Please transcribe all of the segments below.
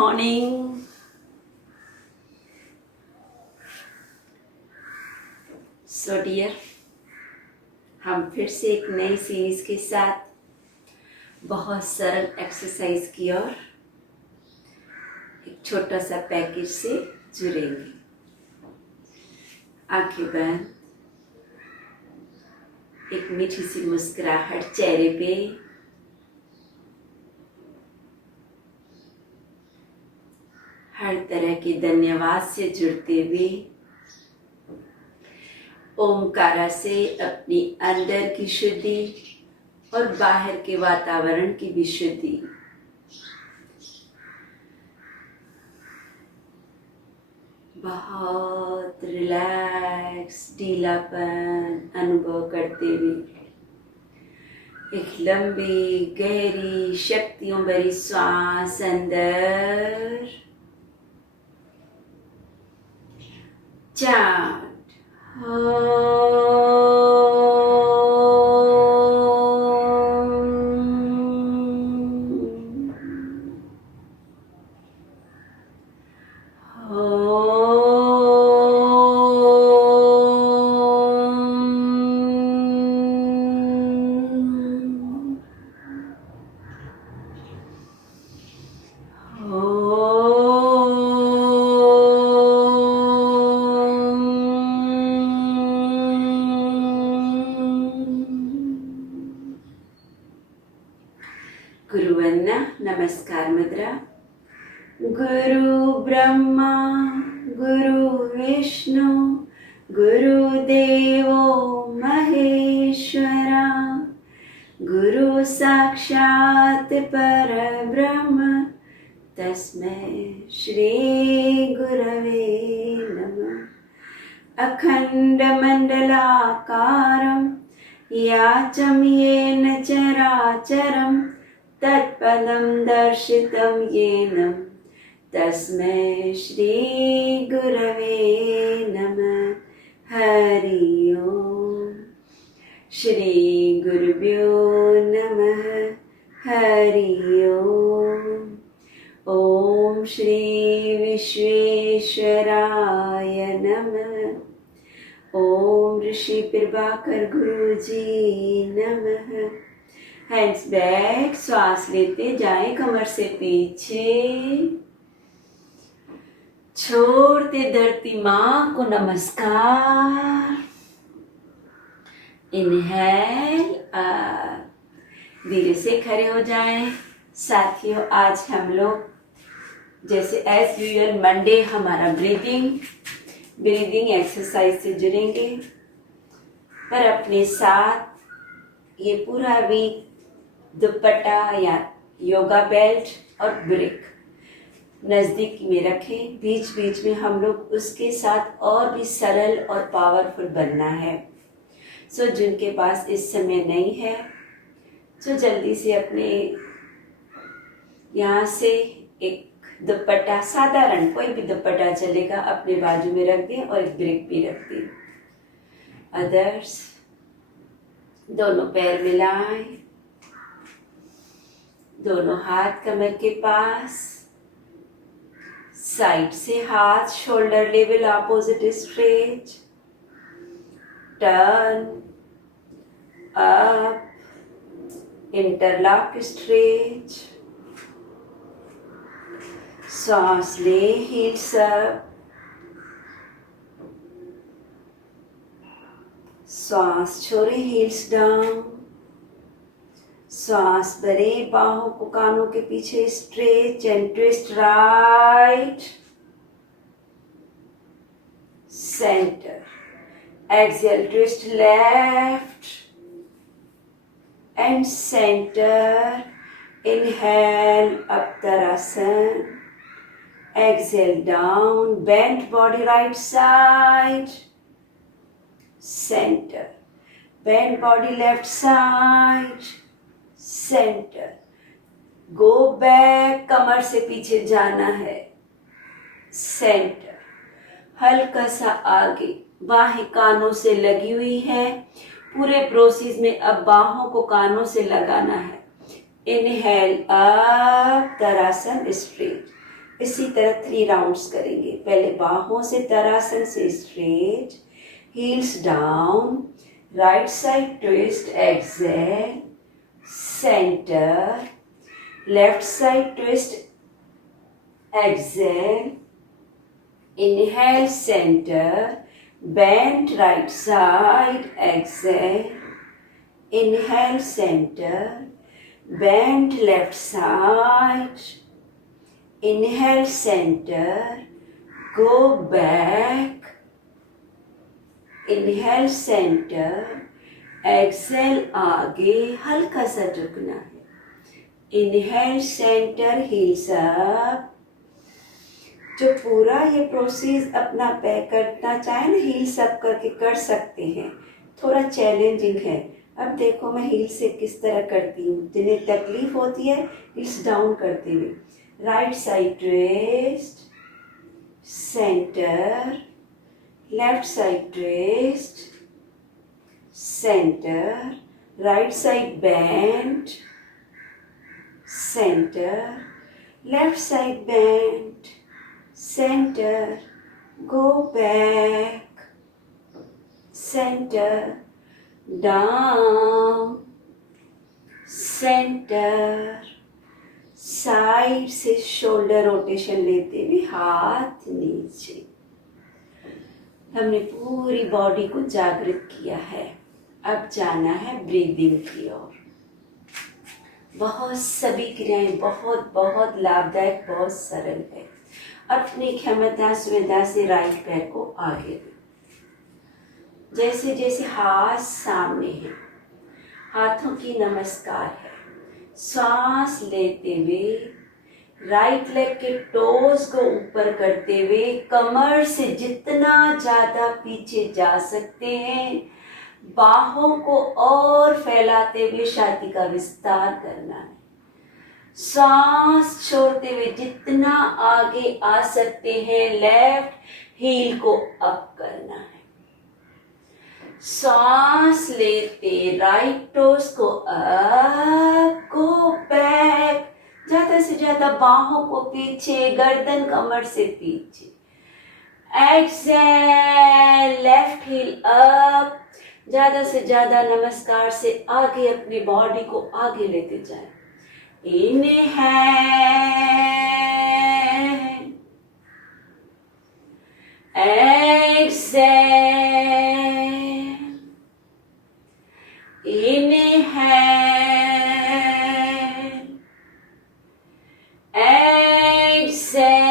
Morning. So dear, हम फिर से एक नई सीरीज के साथ बहुत सरल एक्सरसाइज की और एक छोटा सा पैकेज से जुड़ेंगे। आंखें बंद, एक मीठी सी मुस्कुराहट चेहरे पे, हर तरह के धन्यवाद से जुड़ते हुए ओमकारा से अपनी अंदर की शुद्धि और बाहर के वातावरण की भी शुद्धि, बहुत रिलैक्स ढीलापन अनुभव करते हुए एक लंबी गहरी शक्तियों भरी श्वास अंदर, चार गुरुवंदना नमस्कार मुद्रा। गुरु ब्रह्मा गुरु विष्णु गुरुदेवो महेश्वरा, गुरु साक्षात् परब्रह्म तस्मै श्री गुरवे नमः। अखण्डमण्डलाकारं याचं येन चराचरं तत्पदं दर्शितं येन तस्मै श्री गुरवे नमः। हरि ओम। श्री गुरुभ्यो नमः। हरि ओम। ओम श्री विश्वेश्वराय नमः। ओम ऋषि प्रभाकर गुरुजी नमः। हैंड्स बैक, श्वास लेते जाएं कमर से पीछे, छोड़ते धरती माँ को नमस्कार। इनहेल, धीरे से खड़े हो जाएं। साथियों, आज हम लोग जैसे एज यूजुअल मंडे हमारा ब्रीदिंग एक्सरसाइज से जुड़ेंगे, पर अपने साथ ये पूरा वीक दुपट्टा या योगा बेल्ट और ब्रेक नज़दीक में रखें। बीच बीच में हम लोग उसके साथ और भी सरल और पावरफुल बनना है। सो जिनके पास इस समय नहीं है, तो जल्दी से अपने यहाँ से एक दुपट्टा, साधारण कोई भी दुपट्टा चलेगा, अपने बाजू में रख दें और एक ब्रेक भी रख दें। अदर्स दोनों पैर मिलाएं, दोनों हाथ कमर के पास, साइड से हाथ shoulder level opposite stretch, turn up, interlock stretch, सांस ले, हील्स अप, सांस छोड़े, हील्स डाउन, सांस भरे, बाहों को कानों के पीछे stretch and twist right centre, exhale twist left and centre, inhale उत्तरासन, exhale down, bend body right side, centre, bend body left side, centre, go back, कमर से पीछे जाना है, सेंटर, हल्का सा आगे, बाहें कानों से लगी हुई है। पूरे प्रोसेस में अब बाहों को कानों से लगाना है। इनहेल अप, उत्तरासन स्ट्रेट, इसी तरह 3 राउंड्स करेंगे। पहले बाहों से तरासन से straight, heels down, right side twist, exhale, centre, left side twist, exhale, inhale center, bend right side, exhale, inhale center, bend left side, inhale center, go back, inhale center, exhale आगे, हल्का सा झुकना है, inhale center, heels up। जो पूरा ये process अपना pack करना चाहे ना, हील्स अप करके कर सकते हैं, थोड़ा चैलेंजिंग है। अब देखो मैं हील से किस तरह करती हूँ। जिन्हें तकलीफ होती है हील्स डाउन करते हुए, right side twist, centre, left side twist, centre, right side bend, centre, left side bend, center, go back, center, down, center, side से शोल्डर रोटेशन लेते हुए हाथ नीचे। हमने पूरी बॉडी को जागृत किया है। अब जाना है ब्रीदिंग की ओर। बहुत सभी क्रियाएं बहुत बहुत लाभदायक, बहुत सरल है। अपनी क्षमता सुविधा से राइट पैर को आगे दें। जैसे जैसे हाथ सामने है, हाथों की नमस्कार है। सांस लेते हुए राइट लेग के टोज को ऊपर करते हुए कमर से जितना ज्यादा पीछे जा सकते हैं, बाहों को और फैलाते हुए छाती का विस्तार करना है। सांस छोड़ते हुए जितना आगे आ सकते हैं, लेफ्ट हील को अप करना है। सांस लेते राइट टोस को अप, गो बैक, ज्यादा से ज्यादा बाहों को पीछे, गर्दन कमर से पीछे। एक्सेल, लेफ्ट हील अप, ज्यादा से ज्यादा नमस्कार से आगे अपनी बॉडी को आगे लेते जाएं। Inhale, exhale, inhale, exhale,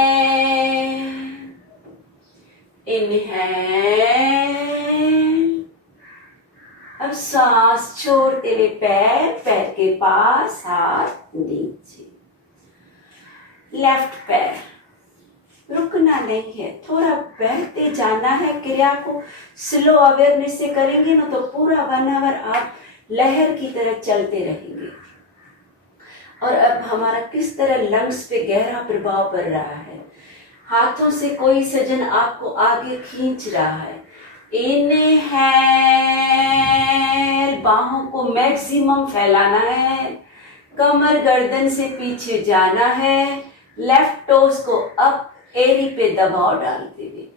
inhale। अब सांस छोड़ते हुए पैर के पास, हाथ नीचे। लेफ्ट पैर रुकना नहीं है, थोड़ा बहते जाना है। क्रिया को स्लो अवेयरनेस से करेंगे ना तो पूरा 1 आवर आप लहर की तरह चलते रहेंगे। और अब हमारा किस तरह लंग्स पे गहरा प्रभाव पड़ रहा है। हाथों से कोई सजन आपको आगे खींच रहा है। इनहेल, बाहों को मैक्सिमम फैलाना है, कमर गर्दन से पीछे जाना है, लेफ्ट टोस को अप, एरी पे दबाव डालते हुए।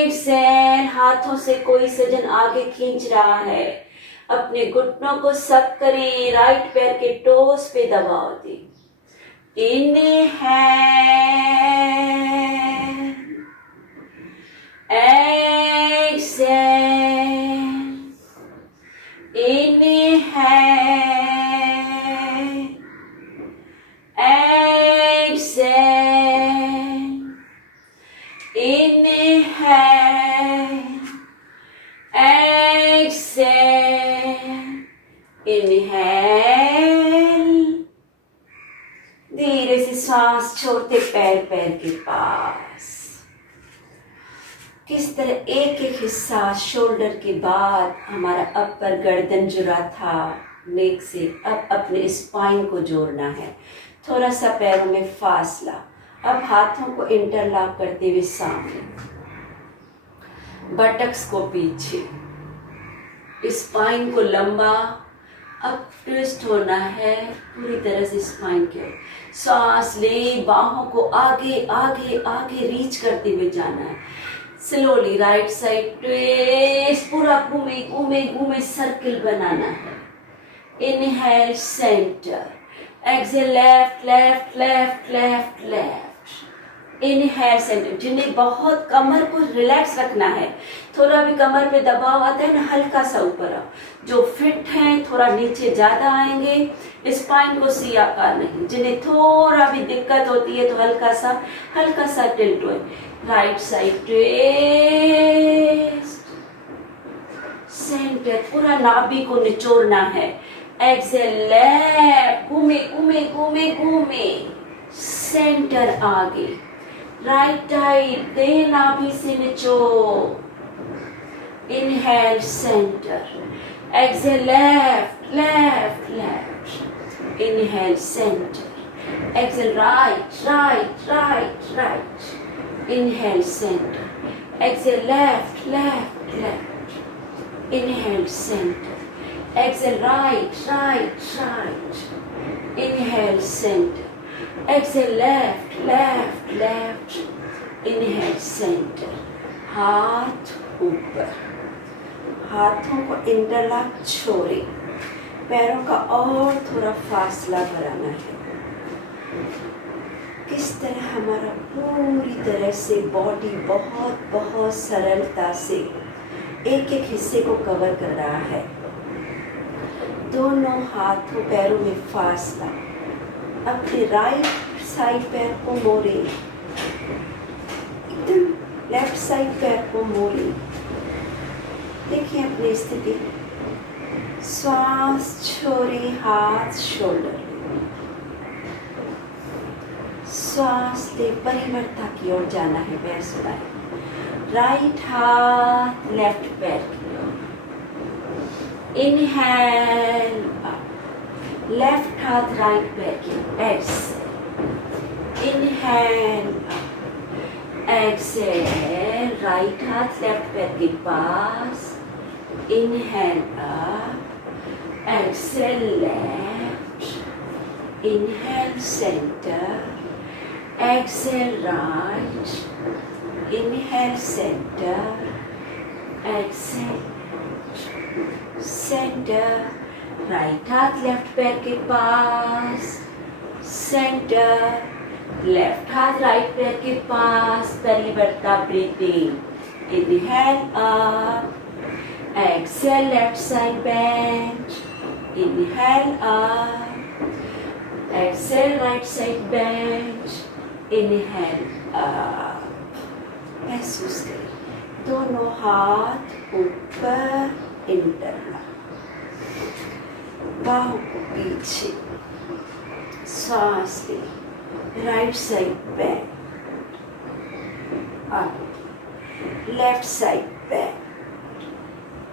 एक्सेल, हाथों से कोई सजन आगे खींच रहा है, अपने घुटनों को सब करें, राइट पैर के टोस पे दबाव दें। Inhale, exhale, inhale, exhale, inhale, exhale, inhale. धीरे से सांस छोड़ते पैर के पास। किस तरह एक एक हिस्सा शोल्डर के बाद हमारा अपर गर्दन जुड़ा था नेक से, अब अपने स्पाइन को जोड़ना है। थोड़ा सा पैरों में फासला। अब हाथों को इंटरलॉक करते हुए सामने, बटक्स को पीछे, स्पाइन को लंबा, अब ट्विस्ट होना है पूरी तरह से स्पाइन के ओर। सांस ले, बाहों को आगे आगे आगे रीच करते हुए जाना है। स्लोली राइट साइड ट्विस्ट, पूरा घूमे घूमे घूमे सर्किल बनाना है। Inhale centre, exhale left left left left left. Inhale centre. जिन्हें बहुत कमर को रिलैक्स रखना है, थोड़ा भी कमर पे दबाव आता है ना, हल्का सा ऊपर आओ। जो फिट हैं थोड़ा नीचे ज्यादा आएंगे, स्पाइन को सी आकार नहीं। जिन्हें थोड़ा भी दिक्कत होती है तो हल्का सा टिल्ट हुए। राइट साइड ट्विस्ट, सेंटर, पूरा नाभि को निचोड़ना है। एक्सेल लेफ्ट, घूमे घूमे घूमे घूमे, सेंटर आगे। राइट टाइट, दे नाभि से निचोड़। Inhale centre, exhale left left left. Inhale centre, exhale right right right right. Inhale centre, exhale left left left. Inhale centre, exhale right right right. Inhale center, exhale left left left. Inhale center, हाथ ऊपर, हाथों को interlock छोड़े, पैरों का और थोड़ा फासला बनाना है। किस तरह हमारा पूरी तरह से बॉडी बहुत बहुत सरलता से एक एक हिस्से को कवर कर रहा है। दोनों हाथों पैरों में फासला। अपने राइट साइड पैर को मोड़े, एकदम लेफ्ट साइड पैर को मोड़े। देखिए अपनी स्थिति। श्वास छोड़े, हाथ शोल्डर। श्वास ले, परिवर्ता की ओर जाना है। पैर सुनाए, राइट हाथ लेफ्ट पैर की ओर। इनहेल, लेफ्ट हाथ राइट पैर की ओर। एक्सेल, इनहेल, एक्सेल, राइट हाथ लेफ्ट पैर के पास। Inhale up, exhale left, inhale centre, exhale right, inhale centre, exhale centre, right हाथ लेफ्ट पैर के पास, सेंटर, लेफ्ट हाथ राइट पैर के पास। परिवर्ता breathing. Inhale up, exhale left side bend. Inhale up, exhale right side bend. Inhale up, महसूस करें दोनों हाथ ऊपर, इंटरलॉक, बाहों को पीछे। सांस ले, right side bend up, left side bend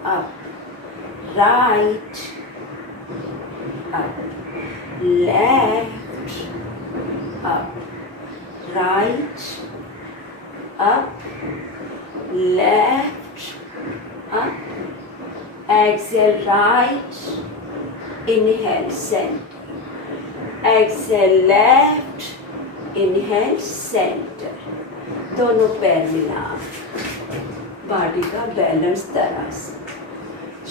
up, right up, left up, right up, left up. Exhale right, inhale center, exhale left, inhale center। दोनों पैर मिला, बॉडी का बैलेंस तरह से।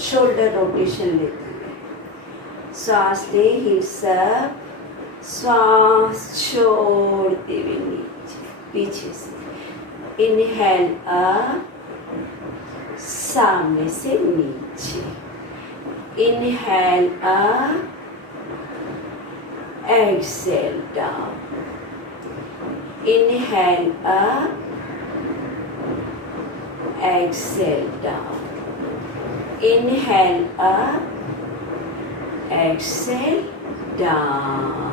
शोल्डर रोटेशन लेते हुए सांस ले, हिप्स अप, श्वास छोड़ते हुए नीचे पीछे से। इनहेल अप, सामने से नीचे। Inhale up, Excel down. Inhale up, Excel down. Inhale up, exhale down.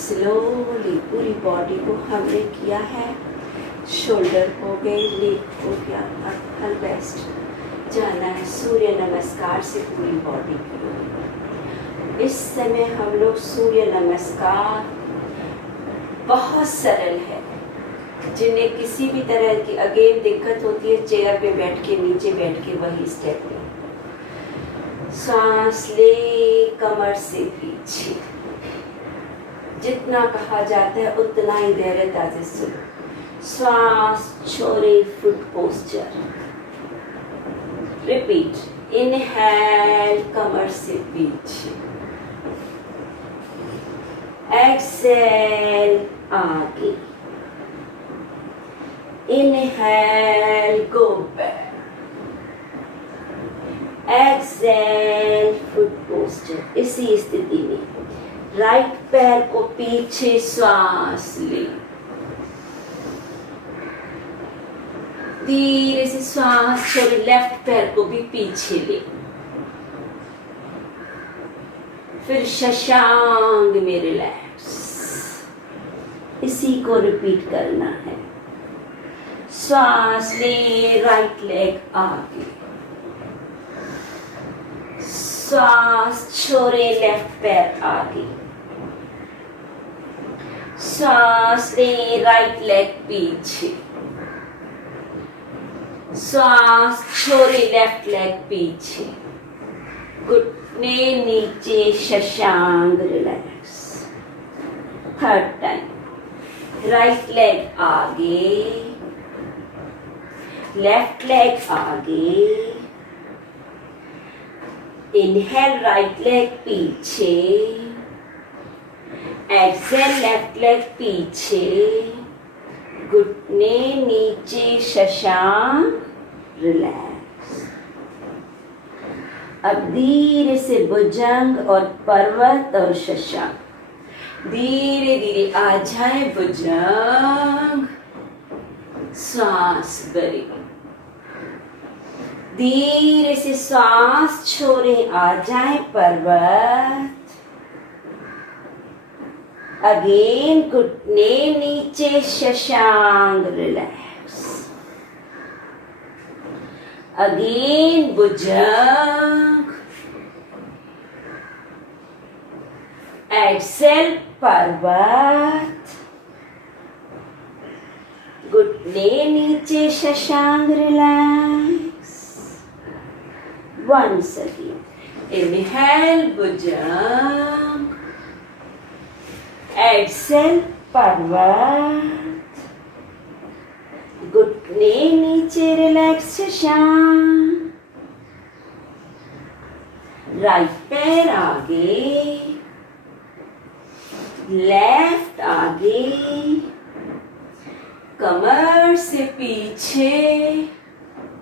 Slowly पूरी बॉडी को हमने किया है। शोल्डर हो गए, नेक हो गया, अब बेस्ट जाना है सूर्य नमस्कार से पूरी बॉडी की। इस समय हम लोग सूर्य नमस्कार बहुत सरल है। जिन्हें किसी भी तरह की अगेन दिक्कत होती है, चेयर पे बैठ के, नीचे बैठ के वही स्टेप लें। सांस ले कमर से पीछे, जितना कहा जाता है उतना ही धैर्यता से सुनो। श्वास छोड़े, फुट पोस्चर। रिपीट, इनहेल कमर से पीछे, एक्सेल आगे, inhale go back, exhale foot posture. इसी स्थिति में राइट पैर को पीछे श्वास ले, धीरे से श्वास छोड़े, लेफ्ट पैर को भी पीछे ले, फिर शशांक में रिलैक्स। इसी को रिपीट करना है। श्वास ले, राइट लेग आगे, श्वास छोड़े, लेफ्ट पैर आगे, श्वास ले, राइट लेग पीछे, श्वास छोड़े, लेफ्ट लेग पीछे, घुटने नीचे, Shashank relax. Third time, right leg आगे, लेफ्ट लेग आगे, इनहेल राइट लेग पीछे, एक्सेल लेफ्ट लेग पीछे, घुटने नीचे, शशांक रिलैक्स। अब धीरे से भुजंग और पर्वत और शशांक, धीरे धीरे आ जाए भुजंग, श्वास भरे, धीरे से श्वास छोड़े, आ जाए पर्वत। अगेन घुटने नीचे, शशांक रिलैक्स। अगेन भुजंग, एक्सेल पर्वत, घुटने नीचे, Shashank relax. Once again, inhale भुजंग, एक्सेल पर्वत, घुटने नीचे, रिलैक्स शशांक। राइट पैर आगे, लेफ्ट आगे, कमर से पीछे,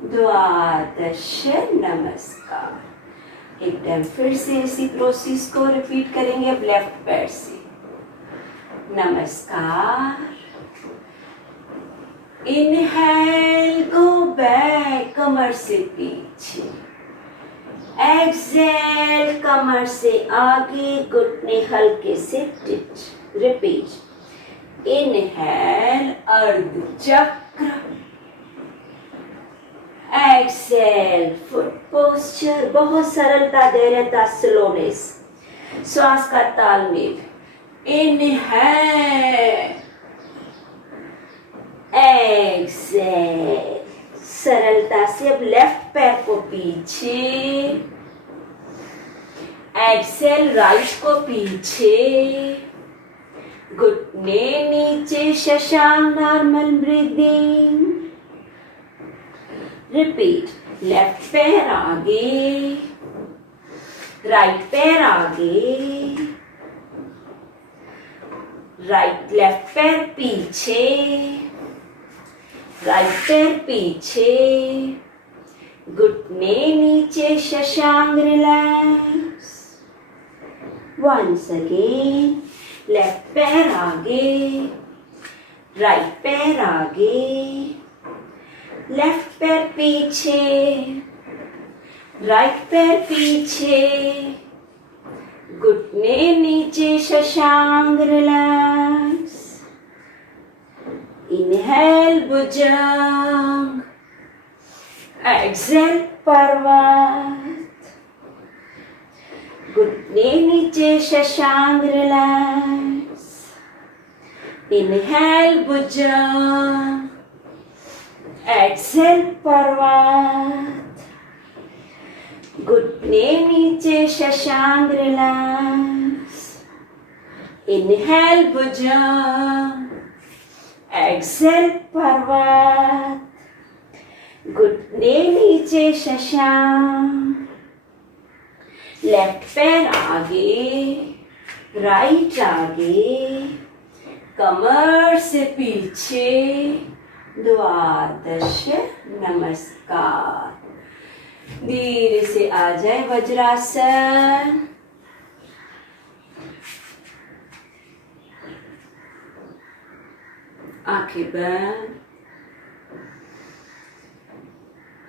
द्वादश नमस्कार। एक टाइम फिर से इसी प्रोसेस को रिपीट करेंगे। अब लेफ्ट पैर से नमस्कार, इनहेल गो बैक, कमर से पीछे, एक्सेल कमर से आगे, घुटने हल्के से टिच। रिपीट, इनहेल अर्ध चक्र, एक्सेल फुट पोस्चर। बहुत सरलता, धैर्यता, स्लोनेस, श्वास का तालमेल। इनहेल, एक्सेल, सरलता से। अब लेफ्ट पैर को पीछे, एक्सेल राइट को पीछे, घुटने नीचे, Shashank normal breathing. Repeat, left पैर आगे, राइट पैर आगे, राइट लेफ्ट पैर पीछे, राइट पैर पीछे, घुटने नीचे, Shashank relax. Once again, left पैर आगे, राइट पैर आगे, लेफ्ट पैर पीछे, राइट पैर पीछे, घुटने नीचे, शशांक रिलैक्स। इनहेल भुजंग, एक्सेल पर्वत, घुटने नीचे, शशांक रिलैक्स। इनहेल भुजंग, एक्सेल पर्वत, घुटने नीचे शशांक रिलैक्स, इनहेल भुजंग, एक्सेल पर्वत, घुटने नीचे शशांक, लेफ्ट पैर आगे, राइट आगे, कमर से पीछे, द्वादश नमस्कार। धीरे से आ जाए वज्रासन। आंखें बंद,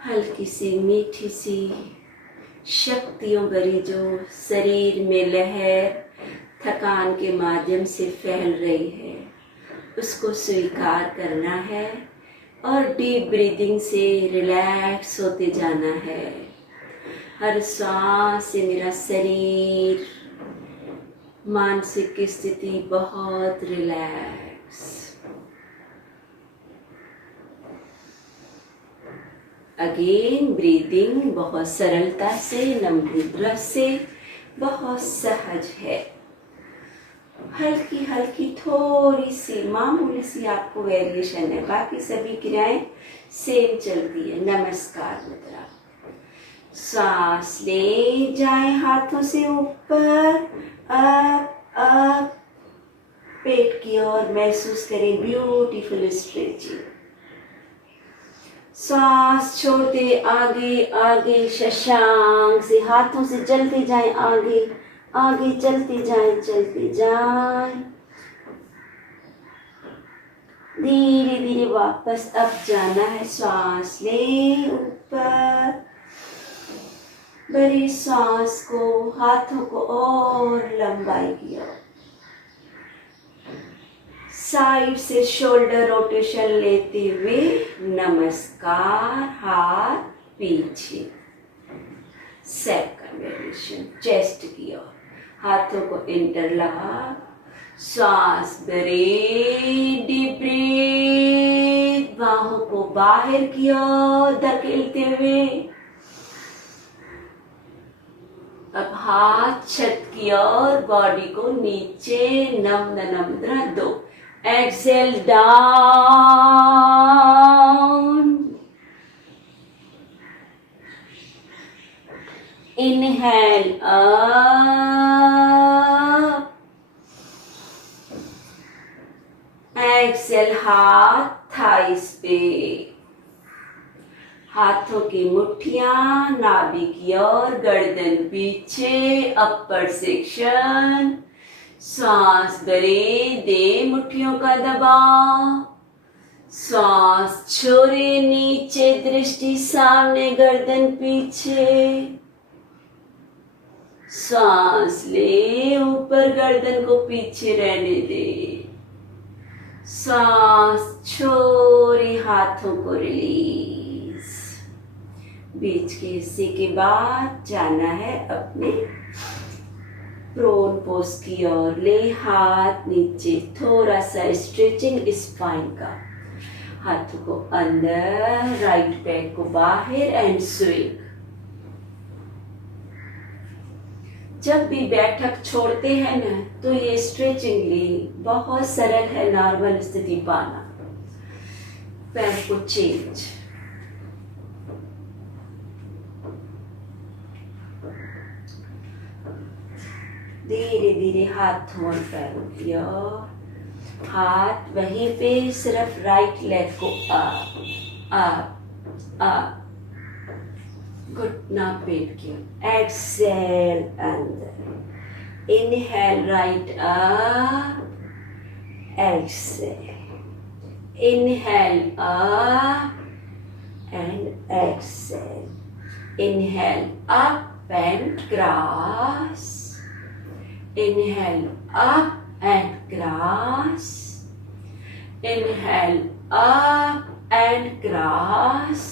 हल्की सी मीठी सी शक्तियों भरी जो शरीर में लहर थकान के माध्यम से फैल रही है, उसको स्वीकार करना है और डीप ब्रीदिंग से रिलैक्स होते जाना है। हर सांस से मेरा शरीर, मानसिक स्थिति बहुत रिलैक्स। अगेन ब्रीदिंग बहुत सरलता से, नम्रता से, बहुत सहज है। हल्की हल्की थोड़ी सी मामूली सी आपको वेरिएशन है, बाकी सभी क्रियाएं सेम चलती है। नमस्कार मुद्रा। सांस ले जाए हाथों से ऊपर, अप अप, पेट की ओर महसूस करें ब्यूटीफुल स्ट्रेचिंग। सांस छोड़ते आगे आगे, शशांक से हाथों से चलते जाएं आगे आगे, चलते जाएं चलते जाएं। धीरे धीरे वापस अब जाना है। सांस ले ऊपर, बड़ी सांस को, हाथों को और लंबाई की ओर, साइड से शोल्डर रोटेशन लेते हुए नमस्कार, हाथ पीछे। सेकंड वेरिएशन चेस्ट की ओर, हाथों को इंटरलॉक, सांस भरे, डीप ब्रीथ, बाहों को बाहर की ओर धकेलते हुए। अब हाथ छत की ओर, बॉडी को नीचे, नम्र मुद्रा 2। Exhale down, inhale up, exhale हाथ थाइस पे, हाथों की मुट्ठियां नाभि की ओर, गर्दन पीछे, अपर सेक्शन। सांस भरे, दे मुट्ठियों का दबाव, सांस छोड़े, नीचे दृष्टि सामने, गर्दन पीछे। सांस ले, ऊपर गर्दन को पीछे रहने दे। सांस छोड़े, हाथों को रिलीज। बीच के हिस्से के बाद जाना है अपने प्रोन पोज की ओर। ले हाथ नीचे, थोड़ा सा स्ट्रेचिंग स्पाइन का, हाथों को अंदर, राइट पैर को बाहर एंड स्विंग। जब भी बैठक छोड़ते हैं ना, तो ये स्ट्रेचिंग ली बहुत सरल है, नॉर्मल स्थिति पाना। पैर को चेंज, धीरे धीरे हाथों और पैरों की ओर, हाथ वहीं पे, सिर्फ राइट लेग को अप अप अप, घुटना पेट की ओर। एक्सेल अंदर, inhale right up, exhale, inhale up and exhale, inhale up and cross, inhale up and cross, inhale up and cross,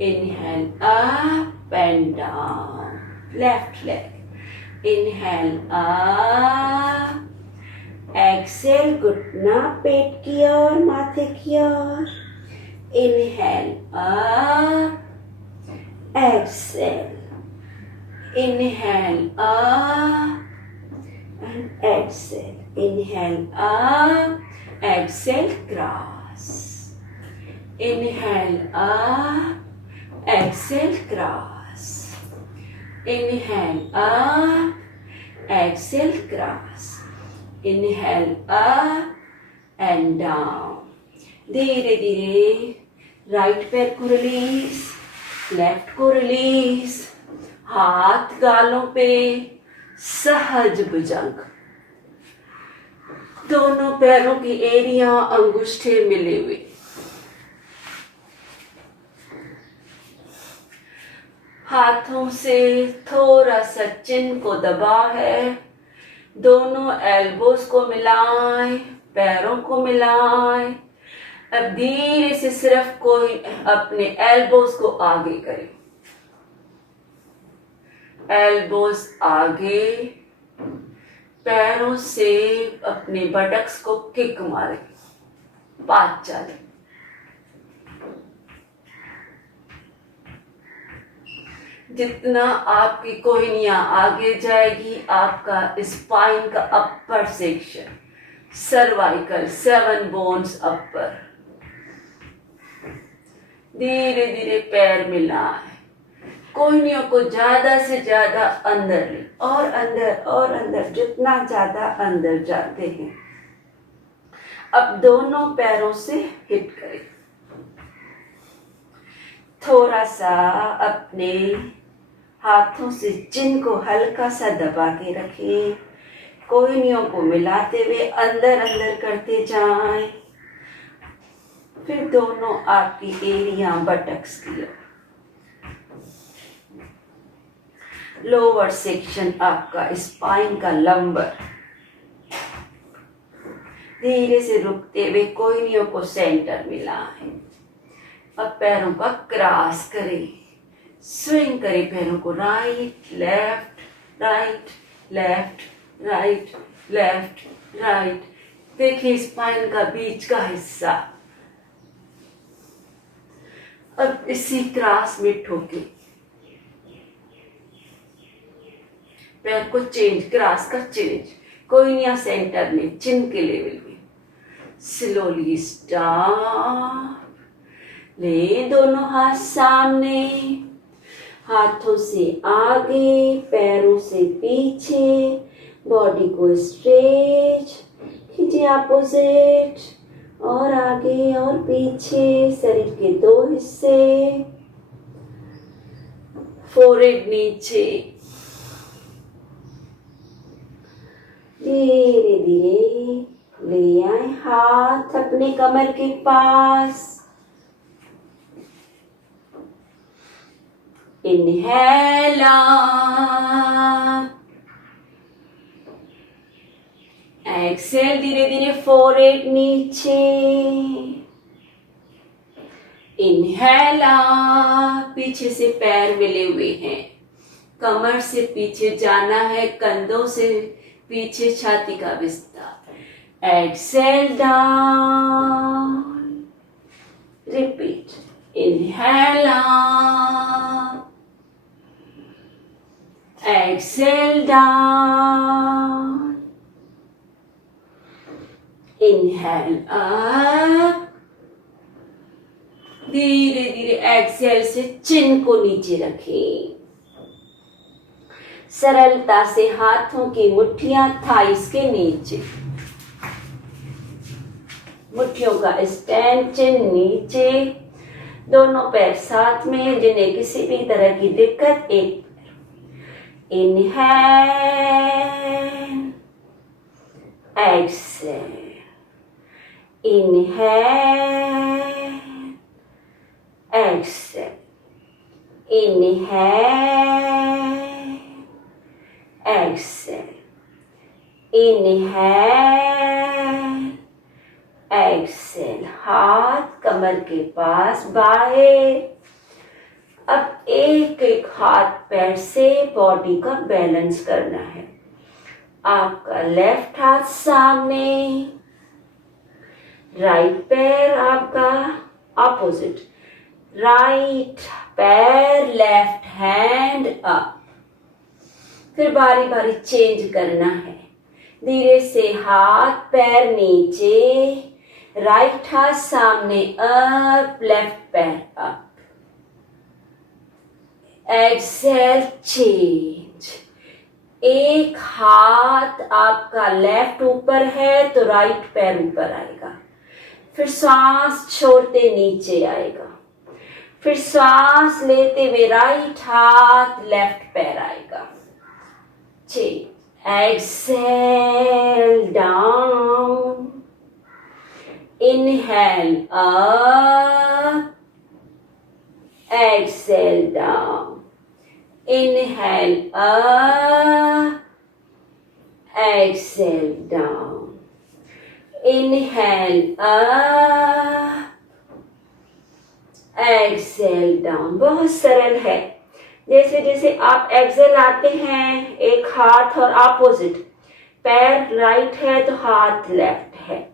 inhale up and down, left leg, inhale up, exhale, घुटना पेट की ओर, माथे की ओर, inhale up, exhale. Inhale up and exhale. Inhale up, exhale, cross. Inhale up, exhale, cross. Inhale up, exhale, cross. Inhale up and down. धीरे धीरे right पैर को release, left को रिलीज, हाथ गालों पे, सहज भुजंग, दोनों पैरों की एरिया अंगूठे मिले हुए, हाथों से थोड़ा सा चिन को दबा है, दोनों एल्बोस को मिलाएं, पैरों को मिलाएं। अब धीरे से सिर्फ कोई अपने एल्बोस को आगे करे, एल्बोस आगे, पैरों से अपने बटक्स को किक मारे, बात चले। जितना आपकी कोहनियां आगे जाएगी, आपका स्पाइन का अपर सेक्शन, सर्वाइकल, 7 बोन्स अपर, धीरे धीरे पैर मिलाएं, कोहनियों को ज्यादा से ज्यादा अंदर ले, और अंदर और अंदर, जितना ज्यादा अंदर जाते हैं। अब दोनों पैरों से हिट करें, थोड़ा सा अपने हाथों से चिन को हल्का सा दबा के रखें, कोहनियों को मिलाते हुए अंदर अंदर करते जाएं। फिर दोनों आपकी एरिया बटक्स की, लोअर सेक्शन आपका स्पाइन का लंबर, धीरे से रुकते हुए कोहनियों को सेंटर मिलाएं। अब पैरों का क्रॉस करें, स्विंग करें पैरों को, right left right left right left right. देखिए स्पाइन का बीच का हिस्सा। अब इसी क्रॉस में ठोके, पैर को चेंज, क्रॉस का चेंज, कोहनियां सेंटर में, चिन के लेवल में। स्लोली स्टॉप, ले दोनों हाथ सामने, हाथों से आगे, पैरों से पीछे, बॉडी को स्ट्रेच, खींचे अपोजिट, और आगे और पीछे, शरीर के 2 हिस्से, फोरहेड नीचे, धीरे धीरे ले आए हाथ अपने कमर के पास। इनहेल अप, एक्सेल, धीरे धीरे फोरहेड नीचे, इनहेल अप, पीछे से पैर मिले हुए हैं, कमर से पीछे जाना है, कंधों से पीछे छाती का विस्तार। Exhale down, repeat, inhale up, Excel down, inhale up, धीरे धीरे एक्सेल से चिन को नीचे रखें, सरलता से हाथों की मुट्ठियां थाइस के नीचे, मुट्ठियों का स्टैंड, चिन नीचे, दोनों पैर साथ में, जिन्हें किसी भी तरह की दिक्कत, एक inhale, exhale, inhale, exhale, inhale, exhale, inhale, exhale, हाथ कमर के पास, बाहें। अब एक एक हाथ पैर से बॉडी का बैलेंस करना है। आपका लेफ्ट हाथ सामने, राइट पैर आपका अपोजिट, राइट पैर लेफ्ट अप। फिर बारी बारी चेंज करना है। धीरे से हाथ पैर नीचे, राइट हाथ सामने अप, लेफ्ट पैर अप। Exhale change. एक हाथ आपका लेफ्ट ऊपर है तो राइट पैर ऊपर आएगा। फिर सांस छोड़ते नीचे आएगा। फिर सांस लेते हुए राइट हाथ लेफ्ट पैर आएगा। Excel down, inhale up, Excel down, inhale up, Excel down, inhale up, exhale down. बहुत सरल है। जैसे जैसे आप एक्सेल आते हैं, एक हाथ और ऑपोजिट, पैर राइट है तो हाथ लेफ्ट है।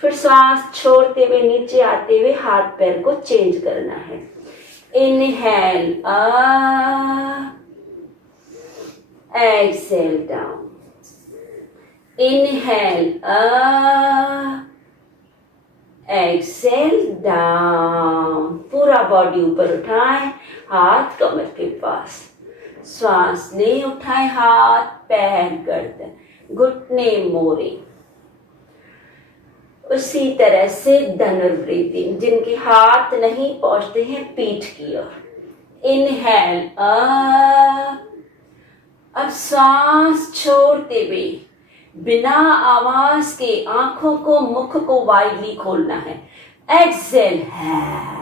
फिर सांस छोड़ते हुए नीचे आते हुए हाथ पैर को चेंज करना है। Inhale up, Excel down, inhale up, exhale down. पूरा बॉडी ऊपर उठाएं, हाथ कमर के पास। श्वास ले, उठाएं हाथ पैर गर्दन, घुटने मोड़े। उसी तरह से धनुर्ब्रीथिंग, जिनके हाथ नहीं पहुंचते हैं पीठ की ओर। Inhale up. अब सांस छोड़ते हुए बिना आवाज के आंखों को, मुख को वाइडली खोलना है। एक्सेल है।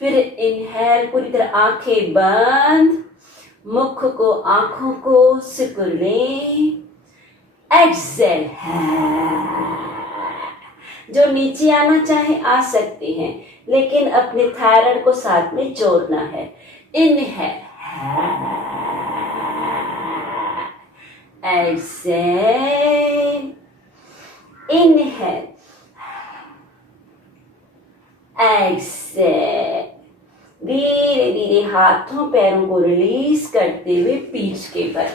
फिर इनहेल, पूरी तरह आंखें बंद, मुख को, आंखों को सिकुड़ लें। एक्सेल है। जो नीचे आना चाहे आ सकते हैं, लेकिन अपने थायराइड को साथ में जोड़ना है। Inhale, exhale, inhale, exhale. धीरे धीरे हाथों पैरों को रिलीज करते हुए पीठ के बल।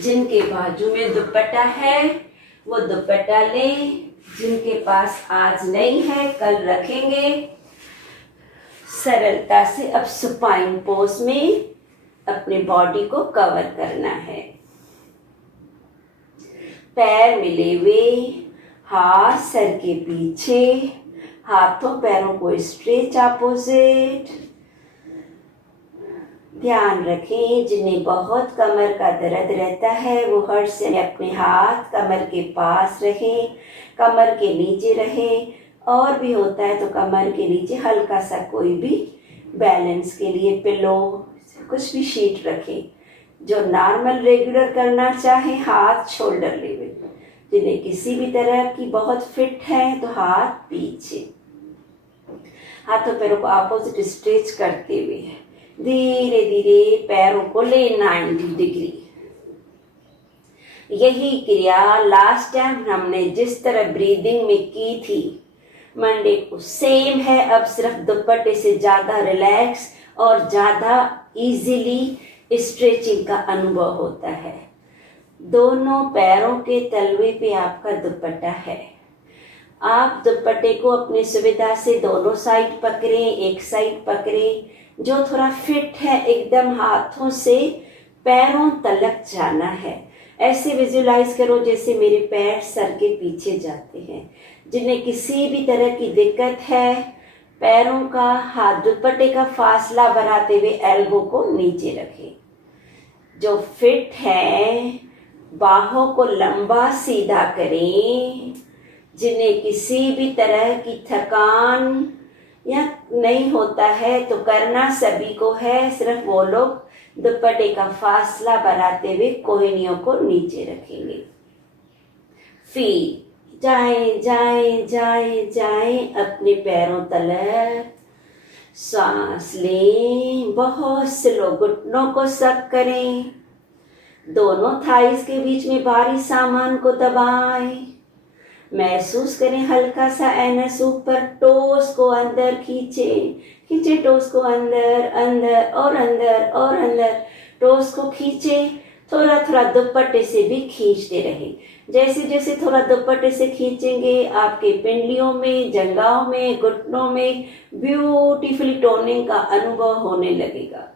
जिनके बाजू में दुपट्टा है वो दुपट्टा लें। जिनके पास आज नहीं है कल रखेंगे। सरलता से अब सुपाइन पोज में अपने बॉडी को कवर करना है। पैर मिले हुए, हाथ सर के पीछे, हाथों पैरों को स्ट्रेच अपोजिट। ध्यान रखें, जिन्हें बहुत कमर का दर्द रहता है वो हर समय अपने हाथ कमर के पास रखें, कमर के नीचे रहे। और भी होता है तो कमर के नीचे हल्का सा कोई भी बैलेंस के लिए पिलो, कुछ भी शीट रखें। जो नॉर्मल रेगुलर करना चाहे हाथ शोल्डर लेवल, जिन्हें किसी भी तरह की बहुत फिट है तो हाथ पीछे, हाथों पैरों को अपोजिट स्ट्रेच करते हुए धीरे धीरे पैरों को ले 90 डिग्री। यही क्रिया लास्ट टाइम हमने जिस तरह ब्रीदिंग में की थी मंडे को सेम है। अब सिर्फ दुपट्टे से ज्यादा रिलैक्स और ज्यादा इजीली स्ट्रेचिंग का अनुभव होता है। दोनों पैरों के तलवे पे आपका दुपट्टा है। आप दुपट्टे को अपनी सुविधा से दोनों साइड पकड़ें, एक साइड पकड़ें। जो थोड़ा फिट है एकदम हाथों से पैरों तलक जाना है। ऐसे विजुलाइज करो जैसे मेरे पैर सर के पीछे जाते हैं। जिन्हें किसी भी तरह की दिक्कत है, पैरों का हाथ दुपट्टे का फासला बनाते हुए एल्बो को नीचे रखें। जो फिट है बाहों को लंबा सीधा करें। जिन्हें किसी भी तरह की थकान या नहीं होता है तो करना सभी को है, सिर्फ वो लोग दुपट्टे का फासला बनाते हुए कोहनियों को नीचे रखेंगे। फील जाएं जाएं जाएं जाएं अपने पैरों तलक। सांस लें, बहुत स्लो, घुटनों को सक करें। दोनों थाइस के बीच में भारी सामान को दबाएं। महसूस करें हल्का सा एनएस ऊपर, टोस को अंदर खींचे, खींचे टोस को अंदर, अंदर और अंदर और अंदर, टोस को खींचे, थोड़ा थोड़ा दुपट्टे से भी खींचते रहे। जैसे जैसे थोड़ा दुपट्टे से खींचेंगे आपके पिंडलियों में, जंघाओं में, घुटनों में ब्यूटीफुली टोनिंग का अनुभव होने लगेगा।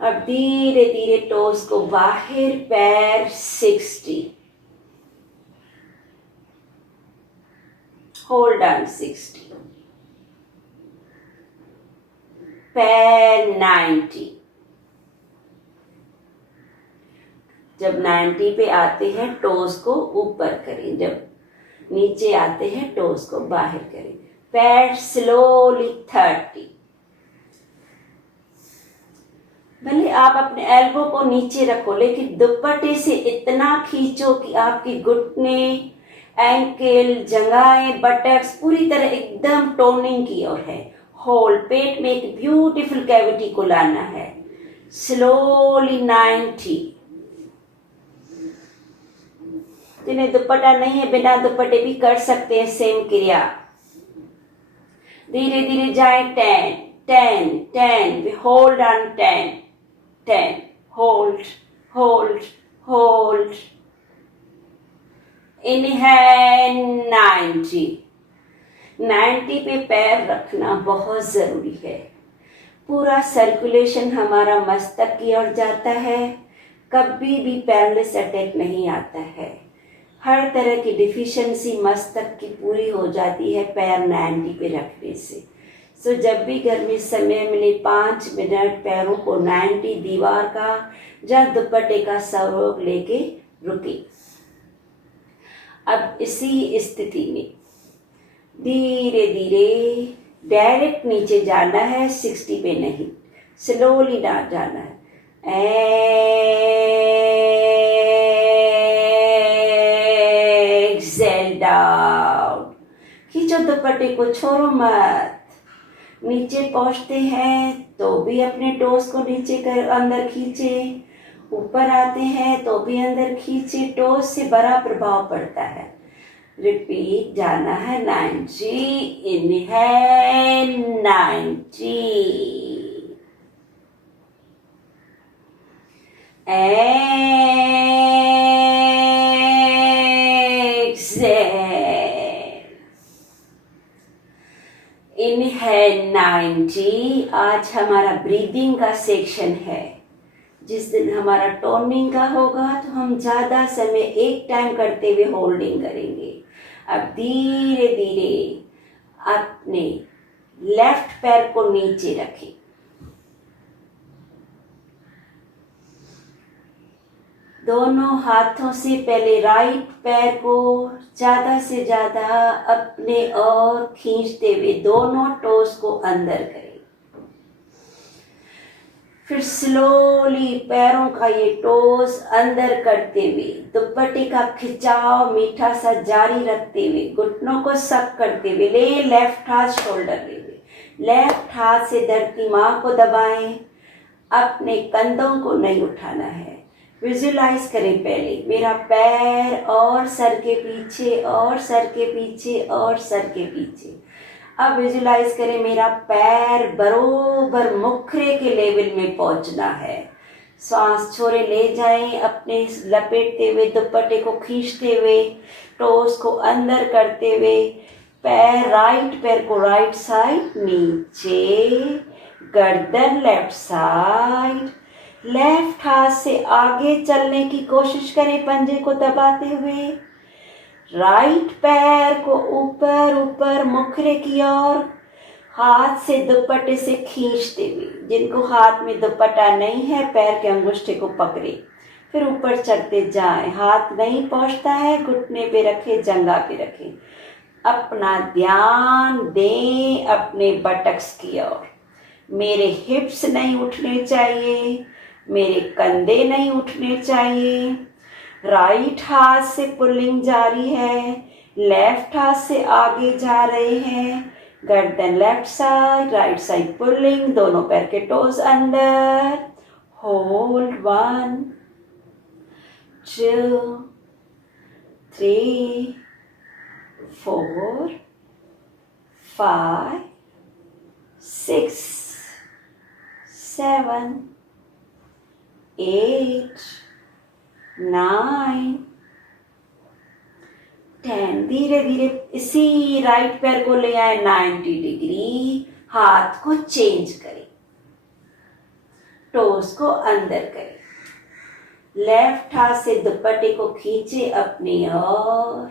अब धीरे धीरे टोस को बाहर, पैर 60, होल्ड ऑन 60, पैर 90। जब 90 पे आते हैं टोस को ऊपर करें, जब नीचे आते हैं टोस को बाहर करें। पैर स्लोली 30। भले आप अपने एल्बो को नीचे रखो, लेकिन दुपट्टे से इतना खींचो कि आपकी घुटने, एंकल, जंघाएं, बटक्स पूरी तरह एकदम टोनिंग की ओर है। होल्ड, पेट में एक ब्यूटीफुल कैविटी को लाना है। स्लोली 90। जिन्हें दुपट्टा नहीं है बिना दुपट्टे भी कर सकते हैं सेम क्रिया। धीरे धीरे जाए 10, 10, 10, hold on 10, 10, hold, hold, hold. Inhale 90। 90 पे पैर रखना बहुत जरूरी है। पूरा सर्कुलेशन हमारा मस्तक की ओर जाता है, कभी भी पैरालिसिस अटैक नहीं आता है। हर तरह की डिफिशिएंसी मस्तक की पूरी हो जाती है पैर 90 पे रखने से। सो जब भी घर में समय मिले 5 मिनट पैरों को 90 दीवार का या दुपट्टे का सहयोग लेके रुके। अब इसी स्थिति में धीरे धीरे डायरेक्ट नीचे जाना है, 60 पे नहीं, स्लोली ना जाना है। एक्सेल डाउन, खींचो दुपट्टे को, छोड़ो मत। नीचे पहुंचते हैं तो भी अपने टोस को नीचे कर अंदर खींचे, ऊपर आते हैं तो भी अंदर खींचे। टोस से बड़ा प्रभाव पड़ता है। रिपीट, जाना है 90, इनहेल 90, इनहेल 90। आज हमारा ब्रीदिंग का सेक्शन है। जिस दिन हमारा टोनिंग का होगा तो हम ज़्यादा समय एक टाइम करते हुए होल्डिंग करेंगे। अब धीरे धीरे अपने लेफ्ट पैर को नीचे रखें, दोनों हाथों से पहले राइट पैर को ज़्यादा से ज़्यादा अपने ओर खींचते हुए दोनों टोस को अंदर करें। फिर स्लोली पैरों का ये टोस अंदर करते हुए दुपट्टे का खिंचाव मीठा सा जारी रखते हुए घुटनों को सक करते हुए ले लेफ्ट हाथ शोल्डर ले हुए, लेफ्ट हाथ से धरती माँ को दबाएं। अपने कंधों को नहीं उठाना है। विजुलाइज करें पहले मेरा पैर और सर के पीछे और सर के पीछे और सर के पीछे। अब विजुलाइज करें मेरा पैर बरोबर मुखरे के लेवल में पहुंचना है। सांस छोड़े ले जाएं, अपने लपेटते हुए दुपट्टे को खींचते हुए, टोस को अंदर करते हुए, पैर राइट पैर को राइट साइड नीचे, गर्दन लेफ्ट साइड, लेफ्ट हाथ से आगे चलने की कोशिश करें पंजे को दबाते हुए, राइट पैर को ऊपर ऊपर मुखरे की ओर हाथ से दुपट्टे से खींचते हुए। जिनको हाथ में दुपट्टा नहीं है पैर के अंगूठे को पकड़े, फिर ऊपर चढ़ते जाएं। हाथ नहीं पहुंचता है घुटने पे रखें, जंघा पे रखें। अपना ध्यान दें अपने बटक्स की ओर। मेरे हिप्स नहीं उठने चाहिए, मेरे कंधे नहीं उठने चाहिए। राइट हाथ से पुलिंग जारी है, लेफ्ट हाथ से आगे जा रहे हैं। गर्दन left side, right side pulling, दोनों पैर के टोज अंदर। होल्ड 1 2 3 4 5 6 7 8 9 10। धीरे धीरे इसी राइट पैर को ले आए 90 डिग्री, हाथ को चेंज करें, टोस को अंदर करें, लेफ्ट हाथ से दुपट्टे को खींचे अपनी ओर,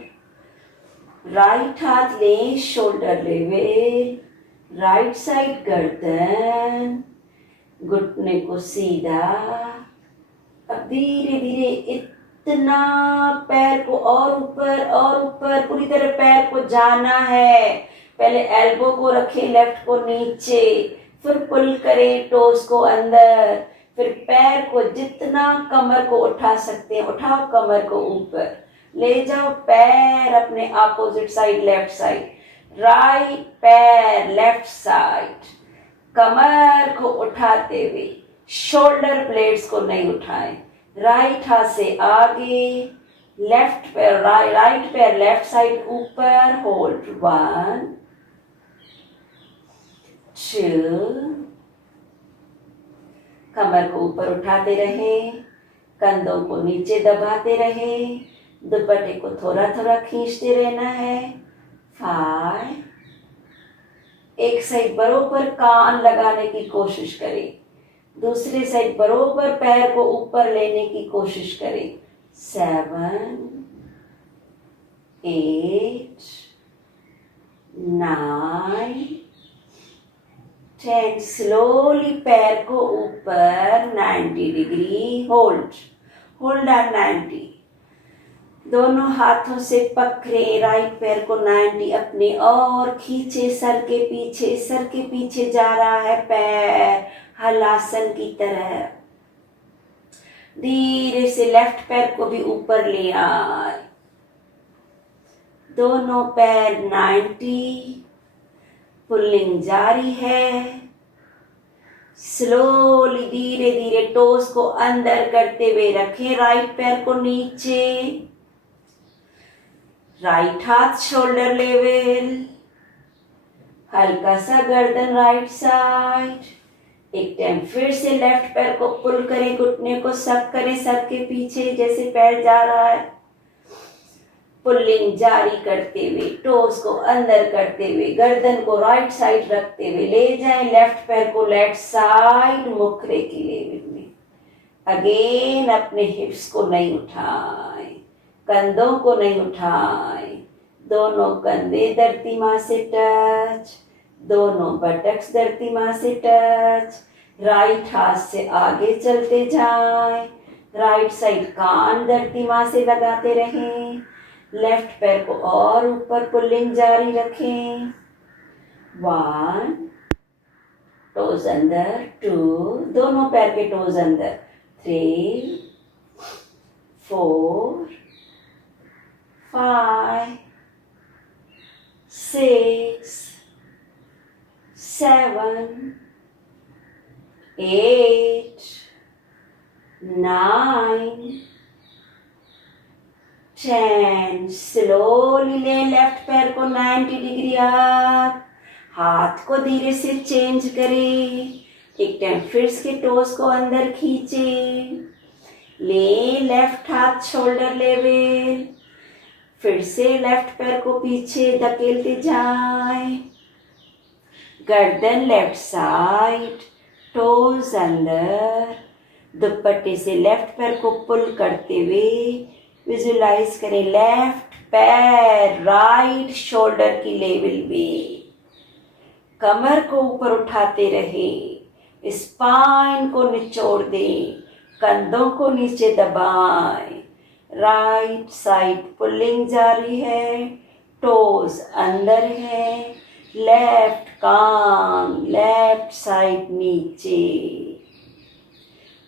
राइट हाथ ले शोल्डर लेवल, राइट साइड गर्दन, घुटने को सीधा। अब धीरे धीरे इतना पैर को और ऊपर पूरी तरह पैर को जाना है। पहले एल्बो को रखें, लेफ्ट को नीचे, फिर पुल करें टोस को अंदर, फिर पैर को जितना कमर को उठा सकते हैं उठाओ, कमर को ऊपर ले जाओ, पैर अपने opposite side, left side, right पैर लेफ्ट साइड, कमर को उठाते हुए शोल्डर ब्लेड्स को नहीं उठाएं, राइट हाथ से आगे, लेफ्ट पैर राइट पैर लेफ्ट साइड ऊपर, होल्ड 1 2, कमर को ऊपर उठाते रहे, कंधों को नीचे दबाते रहे, दुपट्टे को थोड़ा थोड़ा खींचते रहना है। 5, एक साइड बरोबर कान लगाने की कोशिश करें, दूसरे साइड बरोबर पैर को ऊपर लेने की कोशिश करें। 7 8 9 10। स्लोली पैर को ऊपर 90 डिग्री, होल्ड ऑन 90, दोनों हाथों से पकड़े राइट पैर को 90 अपने और खींचे, सर के पीछे जा रहा है पैर, हलासन की तरह। धीरे से लेफ्ट पैर को भी ऊपर ले आए, दोनों पैर 90, पुलिंग जारी है। स्लोली धीरे धीरे टोस को अंदर करते हुए रखें, राइट पैर को नीचे, राइट हाथ शोल्डर लेवल, हल्का सा गर्दन राइट साइड। एक टाइम फिर से लेफ्ट पैर को पुल करें, घुटने को सक करें सर के पीछे जैसे पैर जा रहा है, पुलिंग जारी करते हुए टोस को अंदर करते हुए गर्दन को राइट साइड रखते हुए ले जाएं, लेफ्ट पैर को लेफ्ट साइड मुखरे की लेवल में। अगेन अपने हिप्स को नहीं उठाएं, कंधों को नहीं उठाएं, दोनों कंधे धरती मां से टच, दोनों बटक्स धरती मां से टच, राइट हाथ से आगे चलते जाएं, राइट साइड कान धरती मां से लगाते रहें, लेफ्ट पैर को और ऊपर पुलिंग जारी रखें। 1, टोज अंदर, 2, दोनों पैर के टोज अंदर, 3 4 5 6 7 8 9 10। स्लोली ले लेफ्ट पैर को 90 डिग्री अप, हाथ को धीरे से चेंज करें, एक टाइम फिर से टोस को अंदर खींचे, ले लेफ्ट हाथ शोल्डर लेवल, फिर से लेफ्ट पैर को पीछे धकेलते जाएं, गर्दन लेफ्ट साइड, टोज अंदर, दुपट्टे से लेफ्ट पैर को पुल करते हुए विजुलाइज करें लेफ्ट पैर राइट शोल्डर की लेवल में, कमर को ऊपर उठाते रहे, स्पाइन को निचोड़ दें, कंधों को नीचे दबाएं, राइट साइड पुलिंग जारी है, टोज अंदर है, लेफ्ट कान लेफ्ट साइड नीचे।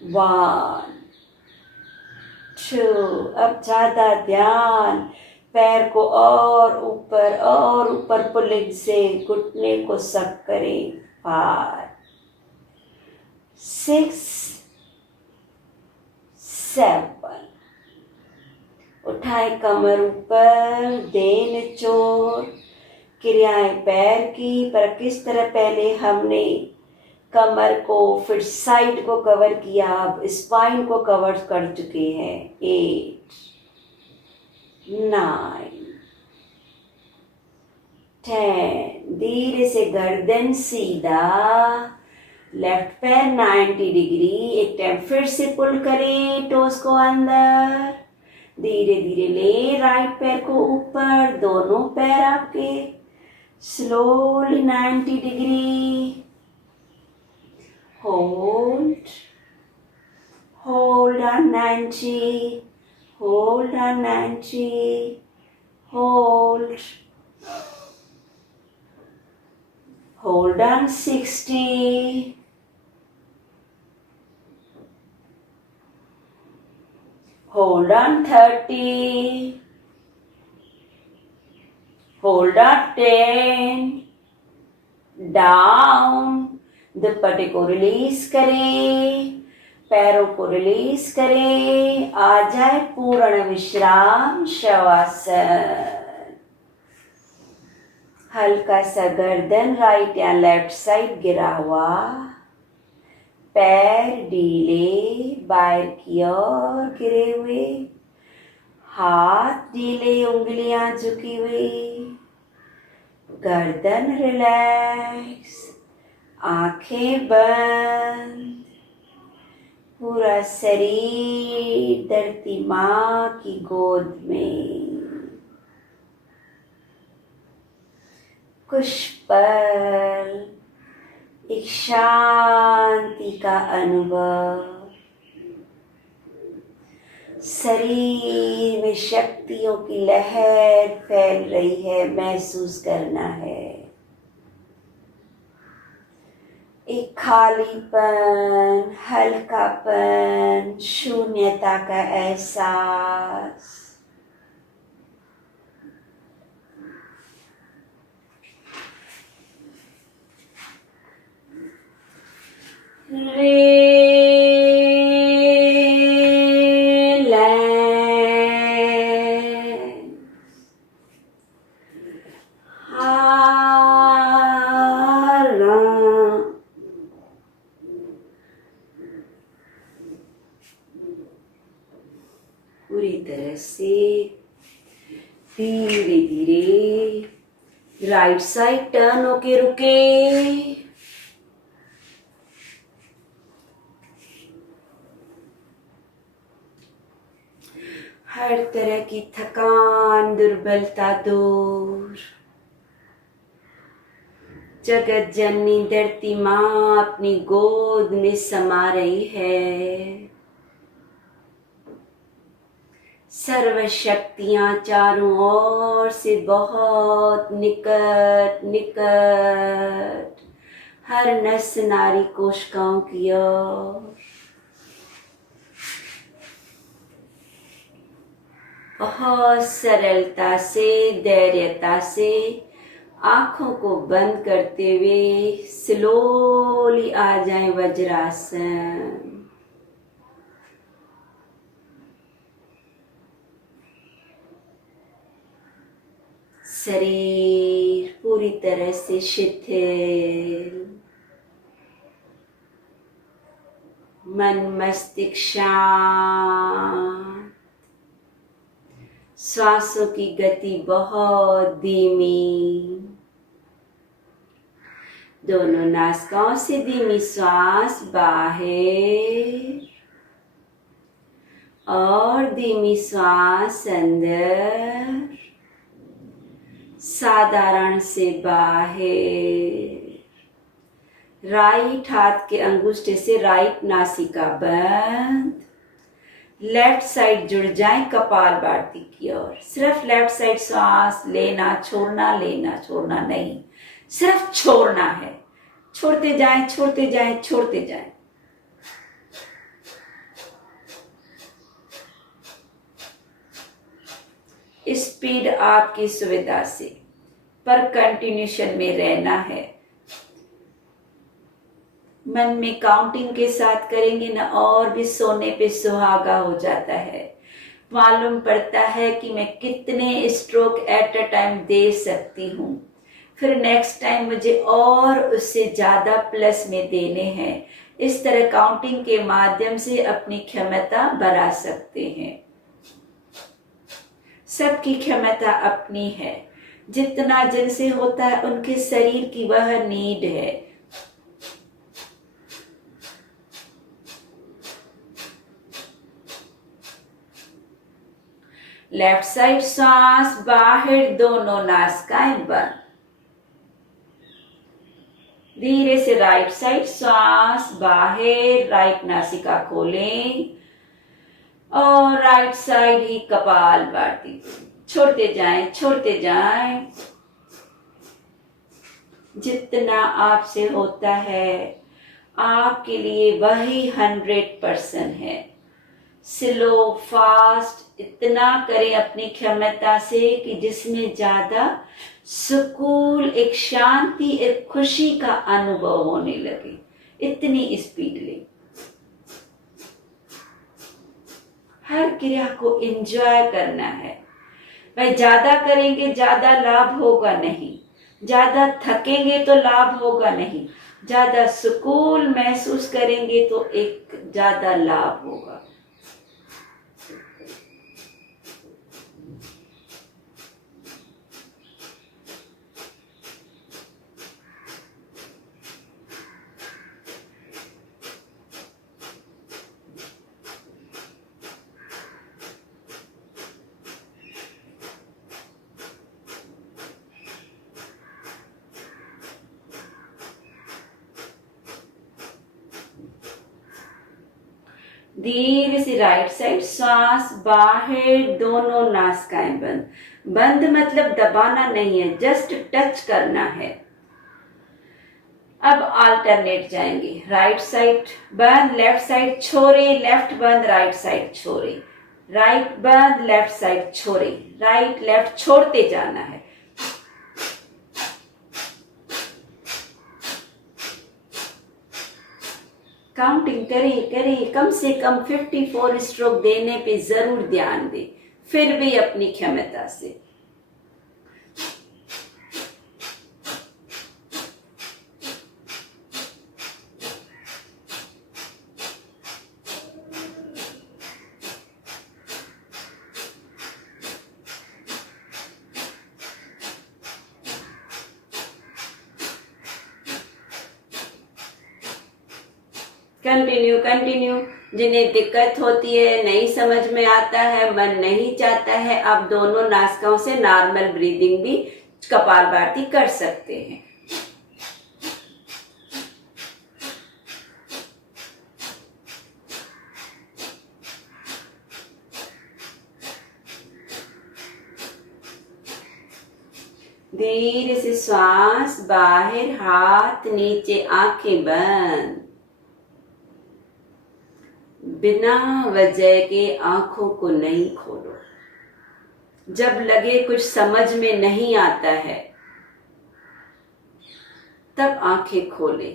1 2। अब ज्यादा ध्यान पैर को और ऊपर पुलिंग से घुटने को सक करें। 5 6 7 उठाए कमर ऊपर, दें निचोड़। क्रियाएं पैर की, पर किस तरह पहले हमने कमर को फिर साइड को कवर किया, अब स्पाइन को कवर कर चुके हैं। 8 9 10। धीरे से गर्दन सीधा, लेफ्ट पैर 90 डिग्री। एक टाइम फिर से पुल करें टोस को अंदर, धीरे धीरे ले राइट पैर को ऊपर, दोनों पैर आपके slowly 90 degree. Hold on 90, hold on 90, hold on 60, hold on 30, hold on 10, down। दुपट्टे को रिलीज करें, पैरों को रिलीज करें, आ जाए पूर्ण विश्राम शवासन। हल्का सा गर्दन राइट या लेफ्ट साइड गिरा हुआ, पैर ढीले बाहर की ओर गिरे हुए, हाथ ढीले, उंगलियां झुकी हुई, गर्दन रिलैक्स, आंखें बंद, पूरा शरीर धरती माँ की गोद में। कुछ पल एक शांति का अनुभव, शरीर में शक्तियों की लहर फैल रही है, महसूस करना है। एक खालीपन, हल्कापन, शून्यता का एहसास। पूरी तरह से धीरे धीरे राइट साइड टर्न होके रुके। हर तरह की थकान, दुर्बलता दूर। जगत जननी धरती माँ अपनी गोद में समा रही है। सर्व शक्तियां चारों ओर से बहुत निकट निकट, हर नस नारी कोशिकाओं की ओर। बहुत सरलता से, धैर्यता से आंखों को बंद करते हुए स्लोली आ जाएं वज्रासन। शरीर पूरी तरह से शिथिल, मन मस्तिष्क शांत, श्वासों की गति बहुत धीमी। दोनों नासिकाओं से धीमी श्वास बाहर और धीमी श्वास अंदर, साधारण से बाहर। राइट हाथ के अंगूठे से राइट नासिका बंद, लेफ्ट साइड जुड़ जाए कपालभाति की ओर। सिर्फ लेफ्ट साइड श्वास लेना छोड़ना, लेना छोड़ना नहीं, सिर्फ छोड़ना है। छोड़ते जाएं, छोड़ते जाएं, छोड़ते जाएं। स्पीड आपकी सुविधा से, पर कंटिन्यूशन में रहना है। मन में काउंटिंग के साथ करेंगे ना और भी सोने पे सुहागा हो जाता है। मालूम पड़ता है कि मैं कितने स्ट्रोक एट अ टाइम दे सकती हूँ। फिर नेक्स्ट टाइम मुझे और उससे ज़्यादा प्लस में देने हैं। इस तरह काउंटिंग के माध्यम से अपनी क्षमता बढ़ा सकते हैं। सबकी क्षमता अपनी है, जितना जिनसे होता है उनके शरीर की वह नीड है। लेफ्ट साइड सांस बाहर, दोनों नासिकाएं बंद। धीरे से राइट साइड सांस बाहर, राइट नासिका खोलें और राइट साइड ही कपालभाति छोड़ते जाएं, छोड़ते जाएं। जितना आपसे होता है आपके लिए वही 100% है। स्लो फास्ट इतना करें अपनी क्षमता से कि जिसमें ज्यादा सुकून, एक शांति, एक खुशी का अनुभव होने लगे। इतनी स्पीड ले। हर क्रिया को एंजॉय करना है। भाई ज्यादा करेंगे ज्यादा लाभ होगा नहीं, ज्यादा थकेंगे तो लाभ होगा नहीं, ज्यादा सुकून महसूस करेंगे तो एक ज्यादा लाभ होगा। धीरे से राइट साइड सांस बाहर, दोनों नासिकाएं बंद। बंद मतलब दबाना नहीं है, जस्ट टच करना है। अब अल्टरनेट जाएंगे। राइट साइड बंद, लेफ्ट साइड छोड़े, लेफ्ट बंद, राइट साइड छोड़े, राइट बंद, लेफ्ट साइड छोड़े, राइट लेफ्ट छोड़ते जाना है। काउंटिंग करें करें, कम से कम 54 स्ट्रोक देने पे जरूर ध्यान दें, फिर भी अपनी क्षमता से। Continue continue. जिन्हें दिक्कत होती है, नहीं समझ में आता है, मन नहीं चाहता है, आप दोनों नासिकाओं से नॉर्मल ब्रीदिंग भी कपालभाति कर सकते हैं। धीरे से श्वास बाहर, हाथ नीचे, आंखें बंद। बिना वजह के आंखों को नहीं खोलो। जब लगे कुछ समझ में नहीं आता है तब आंखें खोले।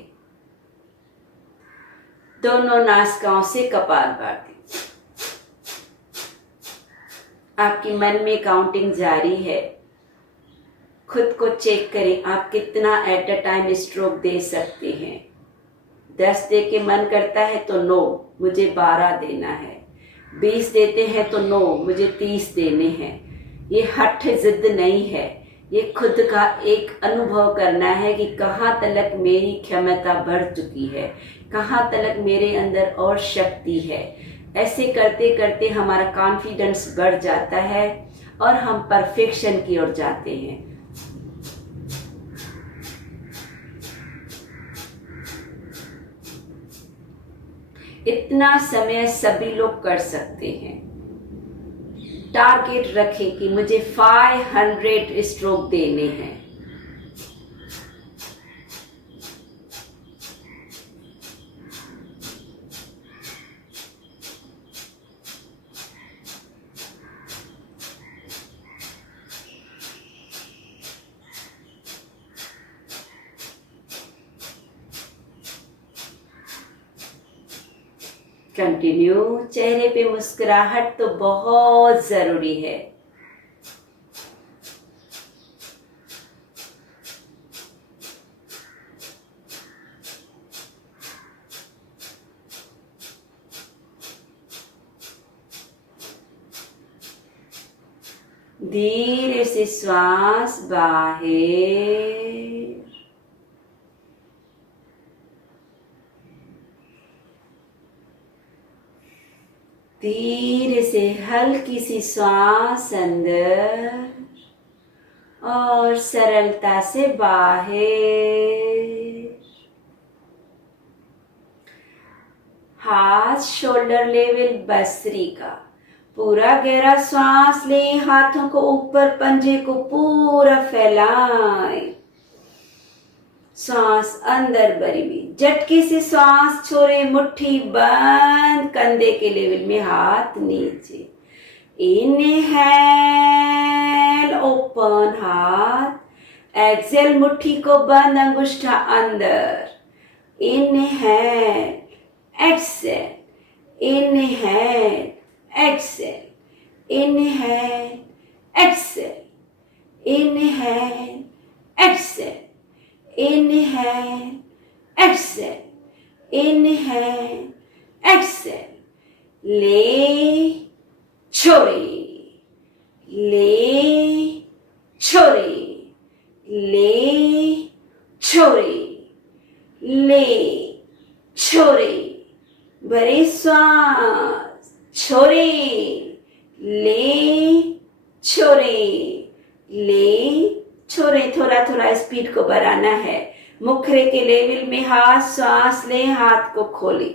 दोनों नासिकाओं से कपालभाति। आपके मन में काउंटिंग जारी है। खुद को चेक करें, आप कितना एट अ टाइम स्ट्रोक दे सकते हैं। 10 दे के मन करता है तो नो, मुझे 12 देना है। 20 देते हैं तो नो, मुझे 30 देने हैं। ये हठ जिद नहीं है, ये खुद का एक अनुभव करना है कि कहाँ तक मेरी क्षमता बढ़ चुकी है, कहाँ तक मेरे अंदर और शक्ति है। ऐसे करते करते हमारा कॉन्फिडेंस बढ़ जाता है और हम परफेक्शन की ओर जाते हैं। इतना समय सभी लोग कर सकते हैं। टारगेट रखें कि मुझे 500 स्ट्रोक देने हैं। कंटिन्यू। चेहरे पे मुस्कुराहट तो बहुत जरूरी है। धीरे से श्वास बाहर, धीरे से हल्की सी श्वास अंदर और सरलता से बाहर। हाथ शोल्डर लेवल भस्त्रिका, पूरा गहरा श्वास लें, हाथों को ऊपर, पंजे को पूरा फैलाएं। श्वास अंदर भरी हुई, झटके से श्वास छोड़े, मुट्ठी बंद, कंधे के लेवल में हाथ नीचे। इनहेल, ओपन हाथ। एक्सेल, मुट्ठी को बंद, अंगुष्ठा अंदर। Inhale, exhale, inhale, exhale, inhale, exhale, inhale, exhale, inhale, exhale, inhale, exhale, ले छोड़े, ले छोड़े, ले छोड़े, ले छोड़े, भरे श्वास, छोड़े, ले छोड़े, ले छोड़े। थोड़ा थोड़ा स्पीड को बढ़ाना है। मुखरे के लेवल में हाथ, श्वास लें, हाथ को खोलें।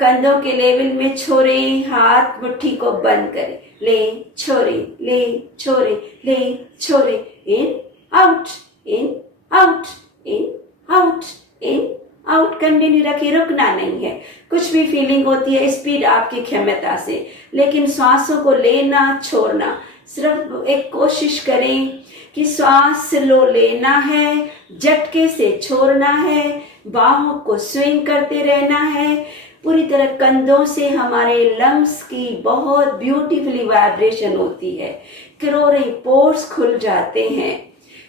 कंधों के लेवल में छोड़े, हाथ मुट्ठी को बंद करें। ले छोड़े, ले छोड़े, ले छोड़े। In out, in out, in out, in out. Continue रखें, रुकना नहीं है। कुछ भी फीलिंग होती है, स्पीड आपकी क्षमता से, लेकिन श्वासों को लेना छोड़ना। सिर्फ एक कोशिश करें कि श्वास स्लो लेना है, झटके से छोड़ना है, बाहों को स्विंग करते रहना है। पूरी तरह कंधों से हमारे लंग्स की बहुत ब्यूटीफुली वाइब्रेशन होती है, करोड़े पोर्स खुल जाते हैं।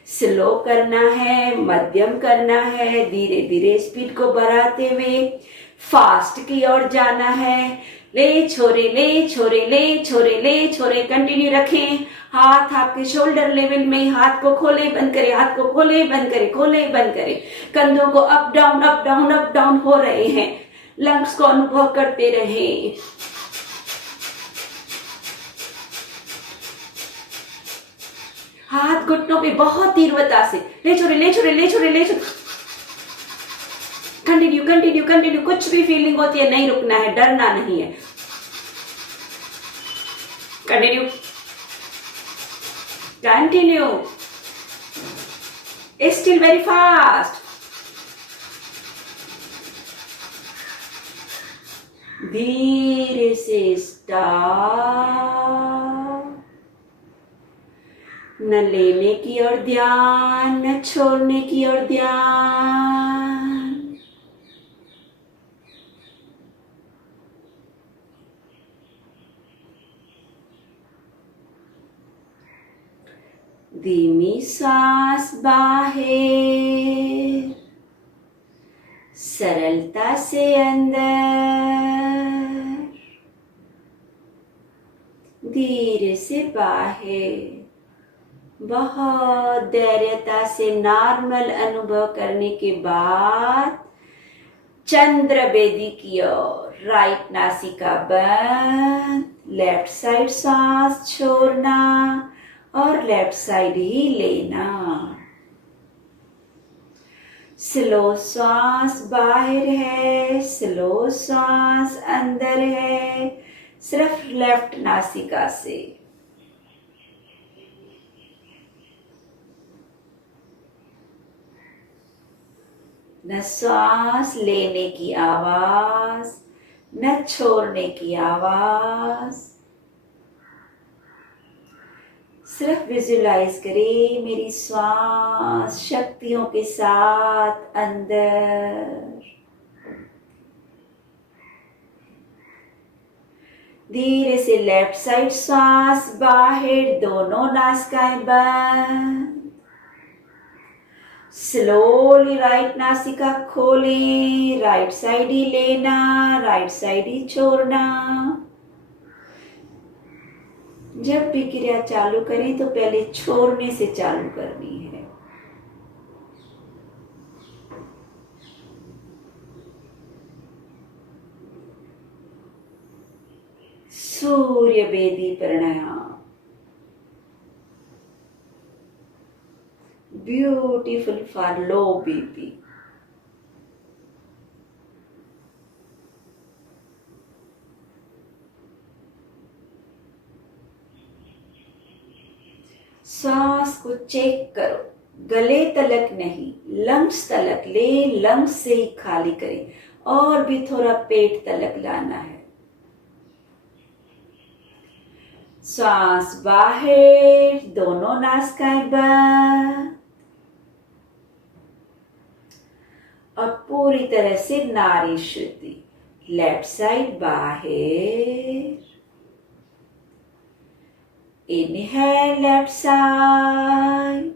स्लो करना है, मध्यम करना है, धीरे धीरे स्पीड को बढ़ाते हुए फास्ट की ओर जाना है। ले छोरे, ले छोरे, ले छोरे, ले छोरे। कंटिन्यू रखें। हाथ आपके शोल्डर लेवल में, हाथ को खोले बंद करें, हाथ को खोले बंद करें, खोले बंद करें। कंधों को up down, up down, up down हो रहे हैं। लंग्स को अनुभव करते रहें। हाथ घुटनों पे बहुत तीव्रता से ले छोरे, ले छोरे, ले छोरे, ले छोरे। Continue, continue, continue. कुछ भी फीलिंग होती है, नहीं रुकना है, डरना नहीं है। Continue, continue. Still very fast. धीरे से स्टॉप। न लेने की ओर ध्यान, न छोड़ने की ओर ध्यान। धीमी सांस बाहर, सरलता से अंदर, धीरे से बाहर। बहुत धैर्यता से नॉर्मल अनुभव करने के बाद चंद्र बेदी की ओर, राइट नासिका बंद, लेफ्ट साइड सांस छोड़ना और लेफ्ट साइड ही लेना। स्लो सांस बाहर है, स्लो सांस अंदर है, सिर्फ लेफ्ट नासिका से। न श्वास लेने की आवाज, न छोड़ने की आवाज। सिर्फ विजुलाइज करें मेरी श्वास शक्तियों के साथ अंदर, धीरे से लेफ्ट साइड श्वास बाहर, दोनों नासिकाएं बंद। स्लोली राइट नासिका खोलें, राइट साइड ही लेना, राइट साइड ही छोड़ना। जब भी क्रिया चालू करें तो पहले छोड़ने से चालू करनी है। सूर्य बेदी प्राणायाम, ब्यूटीफुल फॉर लो बीपी। सांस को चेक करो, गले तलक नहीं, लंग्स तलक ले, लंग्स से ही खाली करें, और भी थोड़ा पेट तलक लाना है। सांस बाहर, दोनों नासिकाएं बंद, और पूरी तरह से नाड़ी शुद्धि। लेफ्ट साइड बाहर, इनहेल लेफ्ट साइड,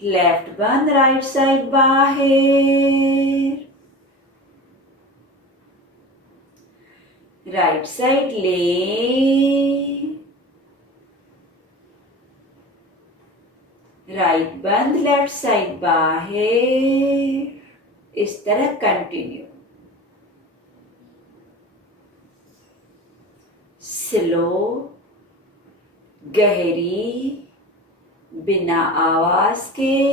लेफ्ट बंद, राइट साइड बाहर, राइट साइड ले, राइट बंद, लेफ्ट साइड बाहर। इस तरह कंटिन्यू। स्लो, गहरी, बिना आवाज के,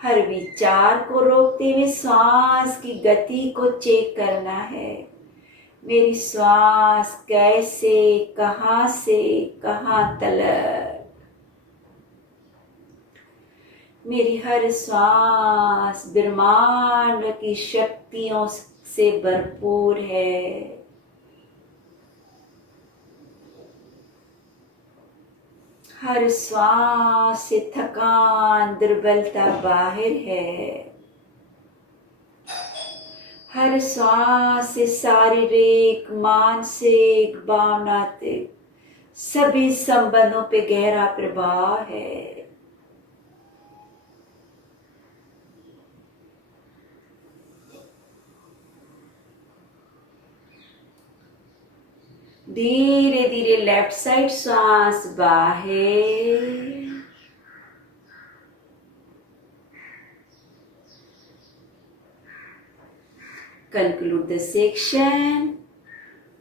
हर विचार को रोकते हुए श्वास की गति को चेक करना है। मेरी श्वास कैसे, कहां से कहां तलक, मेरी हर श्वास ब्रह्मांड की शक्तियों से भरपूर है। हर श्वास से थकान, दुर्बलता बाहर है। हर श्वास से शारीरिक, मानसिक, भावनात्मक सभी संबंधों पे गहरा प्रभाव है। धीरे धीरे लेफ्ट साइड श्वास बाहर, conclude the section।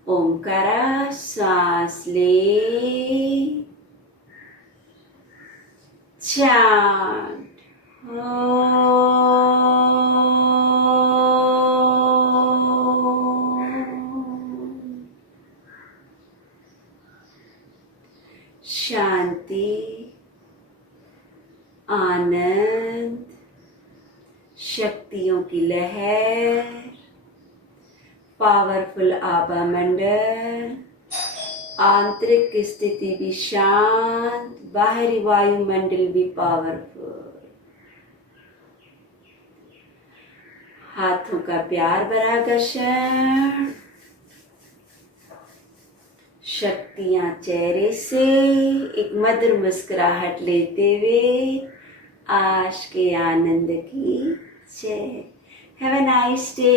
ओमकारा, श्वास ले, chant शांति, आनंद, शक्तियों की लहर, पावरफुल आभा मंडल, आंतरिक स्थिति भी शांत, बाहरी वायुमंडल भी पावरफुल। हाथों का प्यार भरा घर्षण, शक्तियां चेहरे से एक मधुर मुस्कुराहट लेते हुए आज के आनंद की जय। Have a nice day.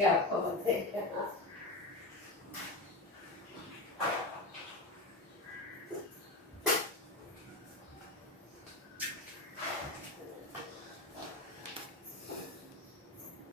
आपको बताइए